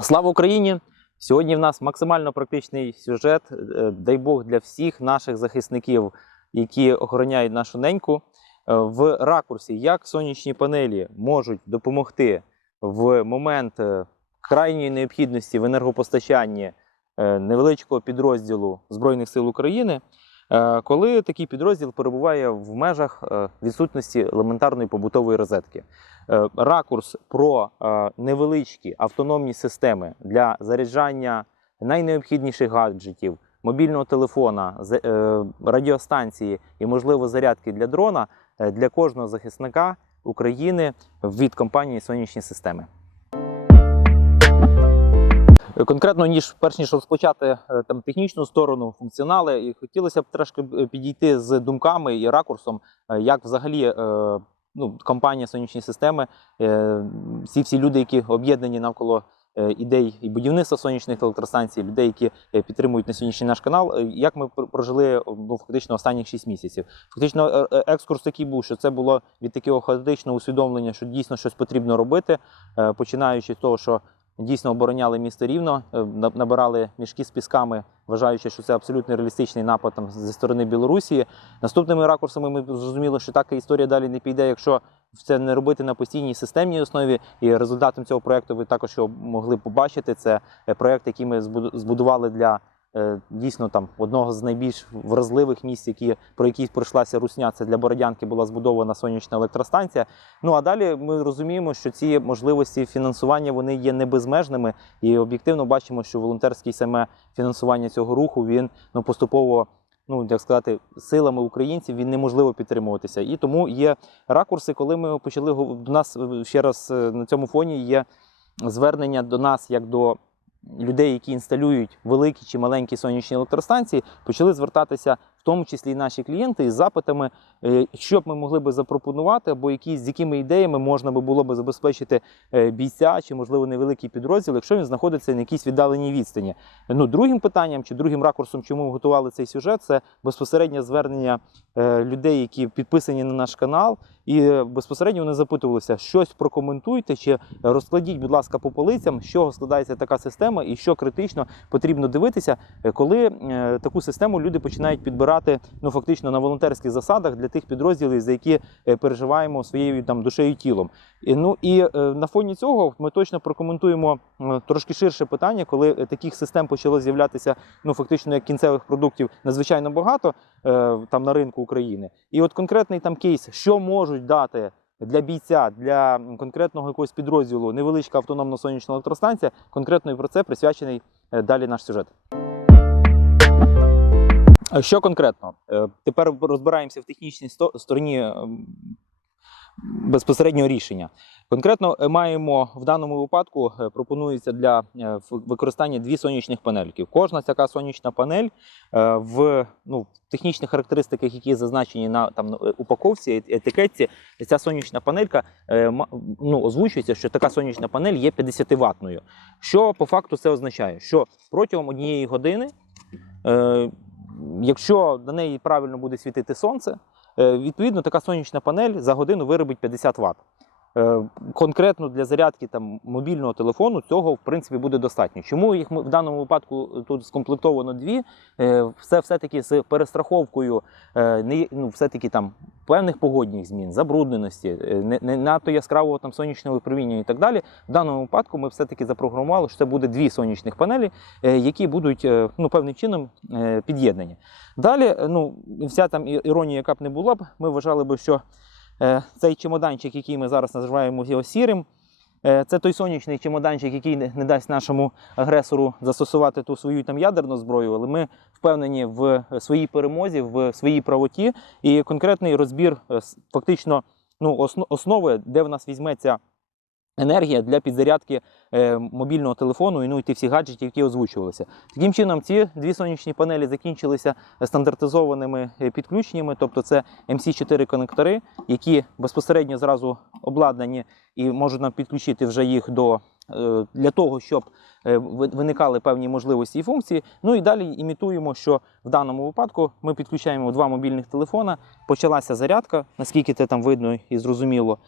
Слава Україні! Сьогодні в нас максимально практичний сюжет. е, Дай Бог для всіх наших захисників, які охороняють нашу неньку. е, В ракурсі, як сонячні панелі можуть допомогти в момент е, крайньої необхідності в енергопостачанні невеличкого підрозділу Збройних сил України, коли такий підрозділ перебуває в межах е, відсутності елементарної побутової розетки. Е, Ракурс про е, невеличкі автономні системи для заряджання найнеобхідніших гаджетів, мобільного телефона, е, радіостанції і, можливо, зарядки для дрона е, для кожного захисника України від компанії Сонячні системи. Конкретно, ніж перш ніж розпочати е, там технічну сторону, функціонали, і хотілося б трошки е, підійти з думками і ракурсом, е, як взагалі ну, компанія сонячні системи, всі всі люди, які об'єднані навколо ідей і будівництва сонячних електростанцій, людей, які підтримують на сьогоднішній наш канал, як ми прожили ну, фактично останніх 6 місяців. Фактично, екскурс такий був, що це було від такого хаотичного усвідомлення, що дійсно щось потрібно робити, починаючи з того, що дійсно обороняли місто рівно, е, набирали мішки з пісками, вважаючи, що це абсолютно реалістичний напад там зі сторони Білорусі. Наступними ракурсами ми зрозуміли, що така історія далі не піде, якщо це не робити на постійній системній основі. І результатом цього проекту ви також його могли побачити. Це е, проект, який ми збуду- збудували для. Е, Дійсно, там одного з найбільш вразливих місць, які про які пройшлася русня, це для Бородянки була збудована сонячна електростанція. Ну а далі ми розуміємо, що ці можливості фінансування вони є не безмежними, і об'єктивно бачимо, що волонтерське саме фінансування цього руху він ну поступово. Ну, як сказати, силами українців він неможливо підтримуватися. І тому є ракурси, коли ми почали до нас е, ще раз е, на цьому фоні є звернення до нас як до людей, які інсталюють великі чи маленькі сонячні електростанції, почали звертатися в тому числі і наші клієнти із запитами, е, що б ми могли би запропонувати, або які з якими ідеями можна би було би забезпечити е, бійця чи можливо невеликий підрозділ, якщо він знаходиться на якійсь віддаленій відстані. Ну, другим питанням чи другим ракурсом, чому ми готували цей сюжет, це безпосереднє звернення е, людей, які підписані на наш канал, і е, безпосередньо вони запитувалися, щось прокоментуйте, чи розкладіть, будь ласка, по полицям, з чого складається така система, і що критично потрібно дивитися, е, коли е, таку систему люди починають підбирати ну фактично на волонтерських засадах для тих підрозділів, за які переживаємо своєю там душею тілом. І, ну і на фоні цього ми точно прокоментуємо трошки ширше питання, коли таких систем почало з'являтися ну фактично як кінцевих продуктів надзвичайно багато там на ринку України. І от конкретний там кейс, що можуть дати. Для бійця, для конкретного якогось підрозділу невеличка автономна сонячна електростанція. Конкретно і про це присвячений е, далі наш сюжет. Що конкретно? Е, Тепер розбираємося в технічній стороні ем, безпосереднього рішення. Конкретно е, маємо в даному випадку е, пропонується для е, використання дві сонячних панельки. Кожна така сонячна панель в ну, технічних характеристиках, які зазначені на там упаковці, етикетці, ця сонячна панелька ну, озвучується, що така сонячна панель є 50 ватною. Що по факту це означає? Що протягом однієї години, якщо на неї правильно буде світити сонце, відповідно така сонячна панель за годину виробить 50 Вт. Е, Конкретно для зарядки там мобільного телефону цього в принципі буде достатньо. Чому їх в даному випадку тут скомплектовано дві? Все все-таки з перестраховкою е, ну, все-таки там певних погодних змін, забрудненості, е, не, надто яскравого там сонячного випроміння і так далі. В даному випадку ми все-таки запрограмували, що це буде дві сонячних панелі, які будуть ну, певним чином під'єднані. Далі, ну, вся там іронія, яка б не була б, ми вважали би, що цей чемоданчик, який ми зараз називаємо його сірим, е, це той сонячний чемоданчик, який не, не дасть нашому агресору застосувати ту свою там ядерну зброю, але ми впевнені в своїй перемозі, в своїй правоті. І конкретний розбір е, фактично ну, основи, де в нас візьметься енергія для підзарядки е, мобільного телефону і ну, і ті всі гаджети, які озвучувалися. Таким чином, ці дві сонячні панелі закінчилися стандартизованими е, підключеннями, тобто це MC4 конектори, які безпосередньо зразу обладнані і можуть нам підключити вже їх до е, для того, щоб виникали певні можливості і функції. Ну і далі імітуємо, що в даному випадку ми підключаємо два мобільних телефона. Почалася зарядка, наскільки це там видно і зрозуміло,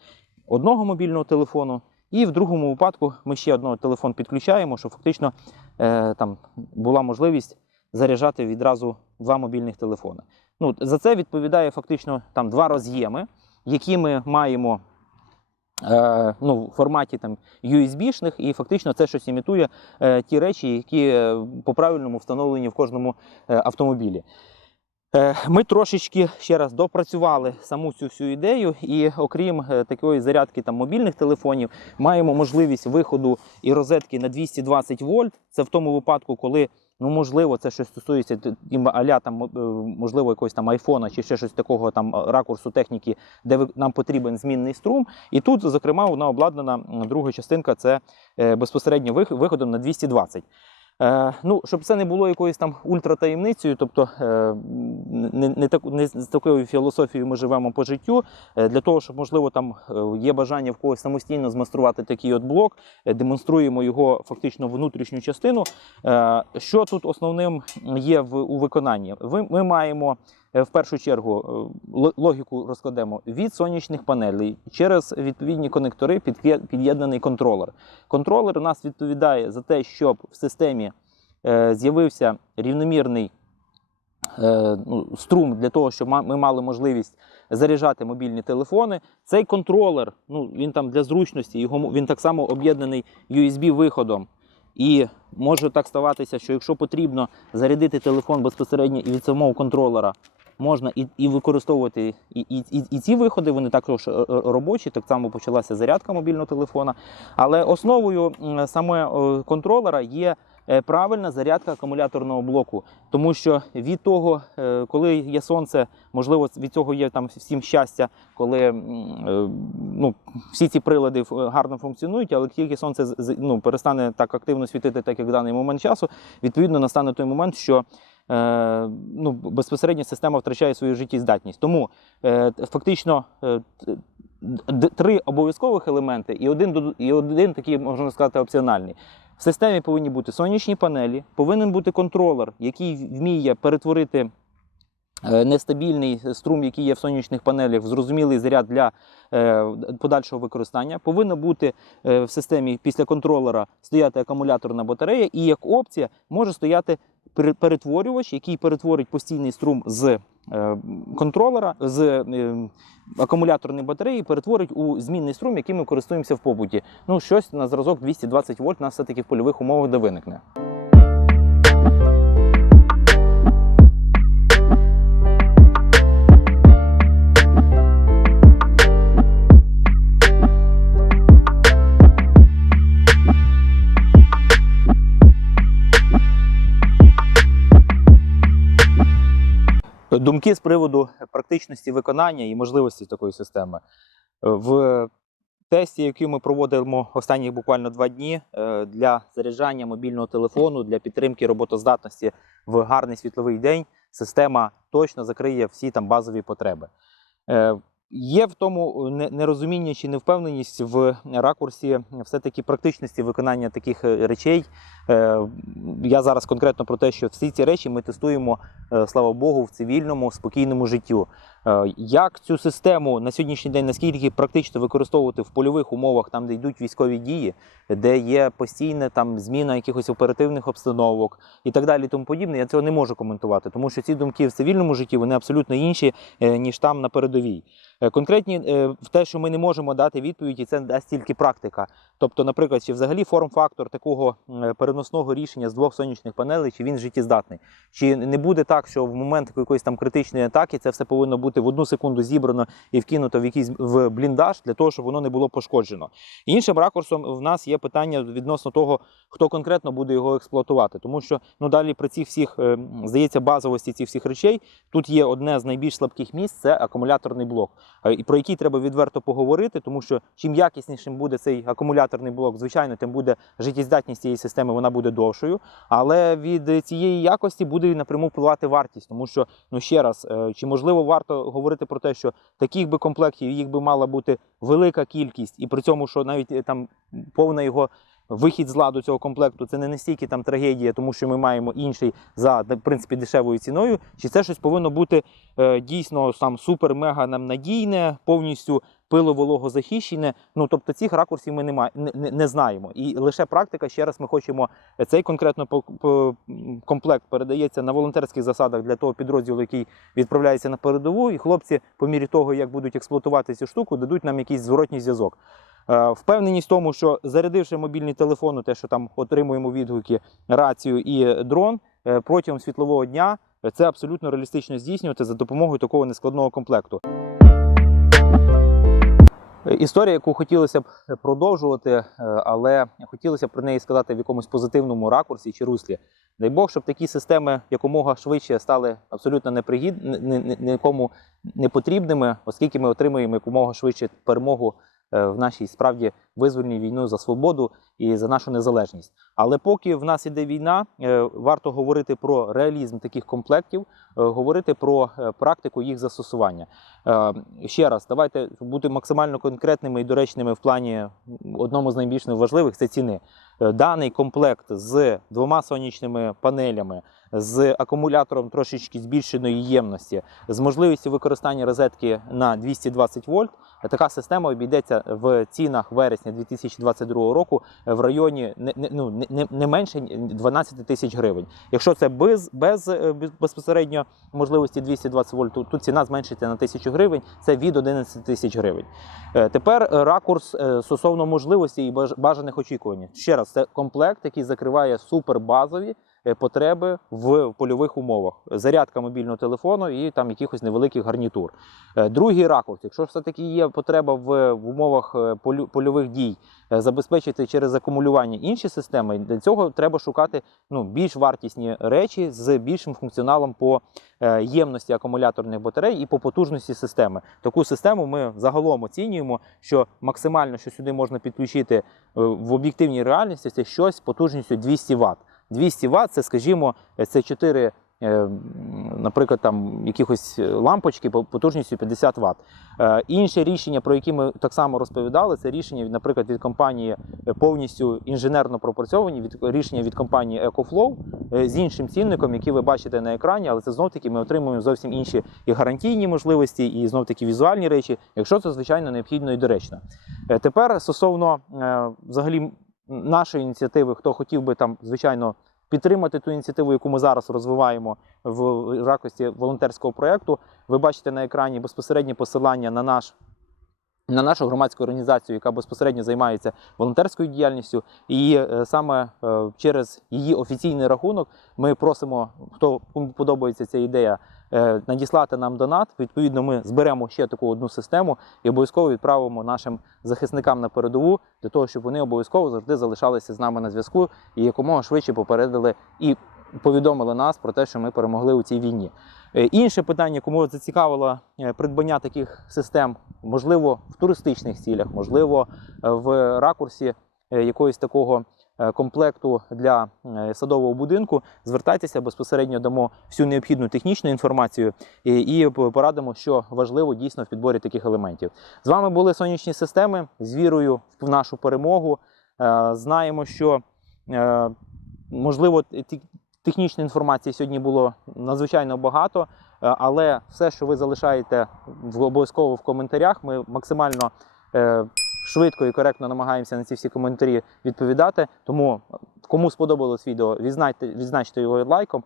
одного мобільного телефону. І в другому випадку ми ще одного телефон підключаємо, щоб фактично е, там була можливість заряджати відразу два мобільних телефони. Ну, за це відповідає фактично там два роз'єми, які ми маємо е, ну, в форматі там, USB-шних, і фактично це щось імітує е, ті речі, які е, по правильному встановлені в кожному е, автомобілі. Е, Ми трошечки ще раз допрацювали саму цю всю ідею, і окрім е, такої зарядки там мобільних телефонів, маємо можливість виходу і розетки на 220 вольт. Це в тому випадку, коли ну можливо це щось стосується аля там е, можливо якогось там айфона чи ще щось такого там ракурсу техніки, де нам потрібен змінний струм. І тут, зокрема, вона обладнана друга частинка це безпосередньо виходом на 220. Е, ну, щоб це не було якоюсь там ультратаємницею, тобто е, не, не, так, не з такою філософією ми живемо по життю. Е, для того, щоб, можливо, там є бажання в когось самостійно змайструвати такий от блок, демонструємо його фактично внутрішню частину. Що тут основним є в, у виконанні? Ви, ми маємо в першу чергу е, логіку розкладемо від сонячних панелей через відповідні конектори під'є- під'єднаний контролер. Контролер у нас відповідає за те, щоб в системі е, з'явився рівномірний е, ну, струм для того, щоб ми мали можливість заряджати мобільні телефони. Цей контролер, ну він там для зручності, його він так само об'єднаний USB-виходом. І може так ставатися, що якщо потрібно зарядити телефон безпосередньо і від самого контролера, можна і, і використовувати і, і, і, ці виходи, вони також е, е, робочі, так само почалася зарядка мобільного телефона. Але основою саме контролера є е, правильна зарядка акумуляторного блоку. Тому що від того, коли є сонце, можливо, від цього є там всім щастя, коли ну, всі ці прилади гарно функціонують, але тільки сонце ну, перестане так активно світити, так як в даний момент часу, відповідно настане той момент, що ну, безпосередньо система втрачає свою життєздатність. Тому е, фактично е, три обов'язкових елементи і один, і один такий, можна сказати, опціональний. В системі повинні бути сонячні панелі, повинен бути контролер, який вміє перетворити е, нестабільний струм, який є в сонячних панелях, в зрозумілий заряд для е, подальшого використання. Повинна бути е, в системі після контролера стояти акумуляторна батарея, і як опція може стояти перетворювач, який перетворить постійний струм з е, контролера, з е, акумуляторної батареї, перетворить у змінний струм, який ми користуємося в побуті. Ну, щось на зразок 220 вольт нас все-таки в польових умовах де виникне. Думки з приводу практичності виконання і можливості такої системи. В тесті, який ми проводимо останні буквально два дні е, для заряджання мобільного телефону, для підтримки роботоздатності в гарний світловий день, система точно закриє всі там базові потреби. Е, Є в тому нерозуміння чи невпевненість в ракурсі все-таки практичності виконання таких е, речей. Е, Я зараз конкретно про те, що всі ці речі ми тестуємо, е, слава Богу, в цивільному, спокійному життю. Е, Як цю систему на сьогоднішній день наскільки практично використовувати в польових умовах, там де йдуть військові дії, де є постійна там зміна якихось оперативних обстановок і так далі, тому подібне, я цього не можу коментувати, тому що ці думки в цивільному житті вони абсолютно інші, е, ніж там на передовій. Е, Конкретні в те, що ми не можемо дати відповіді, це дасть тільки практика. Тобто, наприклад, чи взагалі форм-фактор такого переносного рішення з двох сонячних панелей, чи він життєздатний. Чи не буде так, що в момент якоїсь там критичної атаки це все повинно бути в одну секунду зібрано і вкинуто в якийсь в бліндаж для того, щоб воно не було пошкоджено. Іншим ракурсом в нас є питання відносно того, хто конкретно буде його експлуатувати. Тому що ну далі при цих всіх е, здається базовості цих всіх речей тут є одне з найбільш слабких місць це акумуляторний блок, е, про який треба відверто поговорити, тому що чим якіснішим буде цей акумуляторний блок, звичайно, тим буде життєздатність цієї системи, вона буде довшою. Але від цієї якості буде напряму впливати вартість, тому що ну ще раз, е, чи можливо варто говорити про те, що таких би комплектів їх би мала бути велика кількість, і при цьому, що навіть е, там повна його. Вихід з ладу цього комплекту це не настільки там трагедія, тому що ми маємо інший за в принципі дешевою ціною. Чи це щось повинно бути е, дійсно там супер-мега нам надійне, повністю пиловологозахищене. Ну тобто цих ракурсів ми не, не, не, знаємо. І лише практика. Ще раз ми хочемо цей конкретно по- по- комплект передається на волонтерських засадах для того підрозділу, який відправляється на передову. І хлопці, по мірі того, як будуть експлуатувати цю штуку, дадуть нам якийсь зворотній зв'язок. Е, Впевненість в тому, що зарядивши мобільний телефон, те, що там отримуємо відгуки, рацію і дрон е, протягом світлового дня, це абсолютно реалістично здійснювати за допомогою такого нескладного комплекту. Е, Історія, яку хотілося б продовжувати, але хотілося б про неї сказати в якомусь позитивному ракурсі чи руслі. Дай Бог, щоб такі системи якомога швидше стали абсолютно непригід... ні- ні- нікому не потрібними, оскільки ми отримуємо якомога швидше перемогу в нашій справді визвольній війну за свободу і за нашу незалежність. Але поки в нас іде війна, е, варто говорити про реалізм таких комплектів, е, говорити про е, практику їх застосування. Ще раз, давайте бути максимально конкретними і доречними в плані одному з найбільш важливих це ціни. Даний комплект з двома сонячними панелями, з акумулятором трошечки збільшеної ємності, з можливістю використання розетки на 220 вольт. Така система обійдеться в цінах вересня 2022 року в районі не, ну, не- не, менше 12 тисяч гривень. Якщо це без, без е, без- безпосередньо можливості 220 вольт, то ціна зменшиться на 1000 гривень, це від 11 тисяч гривень. Е, Тепер е, ракурс стосовно можливості і баж- бажаних очікувань. Ще раз, це комплект, який закриває супербазові потреби в польових умовах. Зарядка мобільного телефону і там якихось невеликих гарнітур. Е, Другий ракурс, якщо все-таки є потреба в, умовах е, польових дій е, забезпечити через акумулювання інші системи, для цього треба шукати ну, більш вартісні речі з більшим функціоналом по е, ємності акумуляторних батарей і по потужності системи. Таку систему ми загалом оцінюємо, що максимально, що сюди можна підключити е, в об'єктивній реальності, це щось потужністю 200 Вт. 200 Вт це, скажімо, це 4, е, наприклад, там якихось е, лампочки потужністю 50 Вт. Інше рішення, про які ми так само розповідали, це рішення, наприклад, від компанії е, повністю інженерно пропорцьовані, від рішення від компанії EcoFlow з іншим цінником, який ви бачите на екрані, але це знов таки ми отримуємо зовсім інші і гарантійні можливості, і знов таки візуальні речі, якщо це звичайно необхідно і доречно. Тепер стосовно взагалі нашої ініціативи, хто хотів би там, звичайно. Підтримати ту ініціативу, яку ми зараз розвиваємо в якості волонтерського проєкту. Ви бачите на екрані безпосереднє посилання на наш на нашу громадську організацію, яка безпосередньо займається волонтерською діяльністю, і е, саме е, через її офіційний рахунок ми просимо, хто подобається ця ідея, е, надіслати нам донат. Відповідно, ми зберемо ще таку одну систему і обов'язково відправимо нашим захисникам на передову для того, щоб вони обов'язково завжди залишалися з нами на зв'язку і якомога швидше попередили і повідомили нас про те, що ми перемогли у цій війні. Е, Інше питання, кому зацікавило е, придбання таких систем, можливо, в туристичних цілях, можливо, е, в ракурсі якогось такого комплекту для садового будинку, звертайтеся безпосередньо дамо всю необхідну технічну інформацію і, порадимо, що важливо дійсно в підборі таких елементів. З вами були сонячні системи з вірою в нашу перемогу. Знаємо, що можливо технічної інформації сьогодні було надзвичайно багато, е, але все, що ви залишаєте обов'язково в коментарях, ми максимально е, швидко і коректно намагаємося на ці всі коментарі відповідати. Тому кому сподобалось відео, відзначте його лайком.